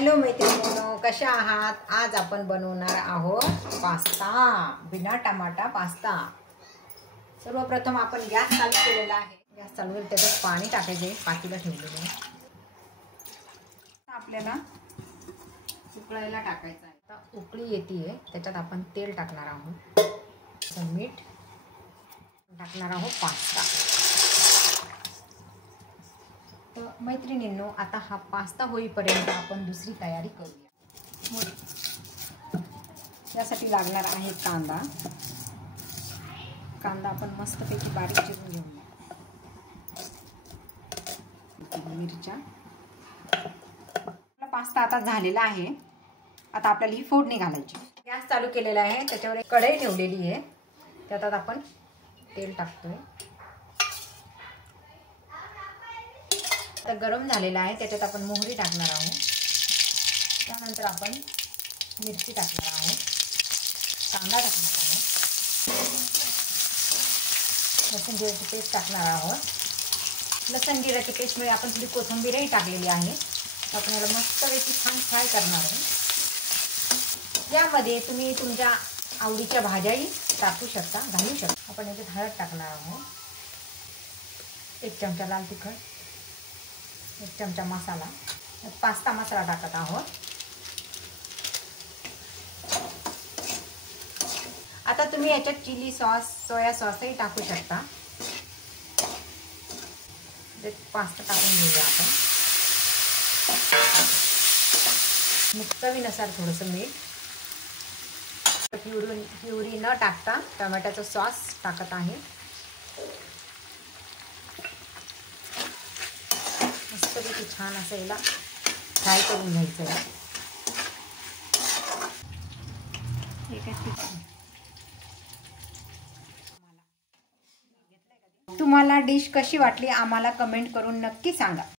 Hello मैत्रिणींनो, कशा आहात? आज आपण बनवणार आहोत पास्ता, बिना टमाटा पास्ता। सर्वप्रथम आपण गॅस चालू केलेला आहे। गॅस चालू करून त्याच्यात पाणी टाकायचे, पातेलं ठेवलेलं आहे। आपल्याला उकळायला टाकायचं आहे। आता उकळी येते, त्याच्यात आपण तेल टाकणार आहोत, मीठ टाकणार आहोत, पास्ता। मैत्रिणींनो, आता हा पास्ता होईपर्यंत आपण दुसरी तयारी करूया। यासाठी लागणार आहे कांदा। कांदा आपण मस्तपैकी बारीक चिरून घेऊया। मिरच्या। आपला पास्ता आता झालेला आहे। आता आपल्याला ही फोडणी घालायची। गॅस चालू केलेला आहे, त्याच्यावर एक कढई ठेवलेली आहे। त्यात आपण तेल टाकतोय। आता गरम झालेला आहे, त्याच्यात आपण मोहरी टाकणार आहोत। त्यानंतर आपण मिरची टाकणार आहोत, कांदा टाकणार आहोत, लसूण जिऱ्याची पेस्ट टाकणार आहोत। लसूण जिऱ्याची पेस्टमुळे आपण थोडी कोथिंबीरही टाकलेली आहे। आपण याला मस्तपैकी छान फ्राय करणार आहोत। यामध्ये तुम्ही तुमच्या आवडीच्या भाज्याही टाकू शकता, घालू शकता। आपण याच्यात हळद टाकणार आहोत, 1 चमचा लाल तिखट, 1 चमचा मसाला, पास्ता मसाला टाकत आहोत। आता तुम्ही याच्यात चिली सॉस, सोया सॉसही टाकू शकता। पास्ता टाकून घेऊया आपण। चवीनुसार थोडंसं मीठ, प्युरी न टाकता टोमॅटोचा सॉस टाकत आहे। मस्तपैकी छान असं याला फ्राय करून घ्यायचं आहे। तुम्हाला डिश कशी वाटली आम्हाला कमेंट करून नक्की सांगा।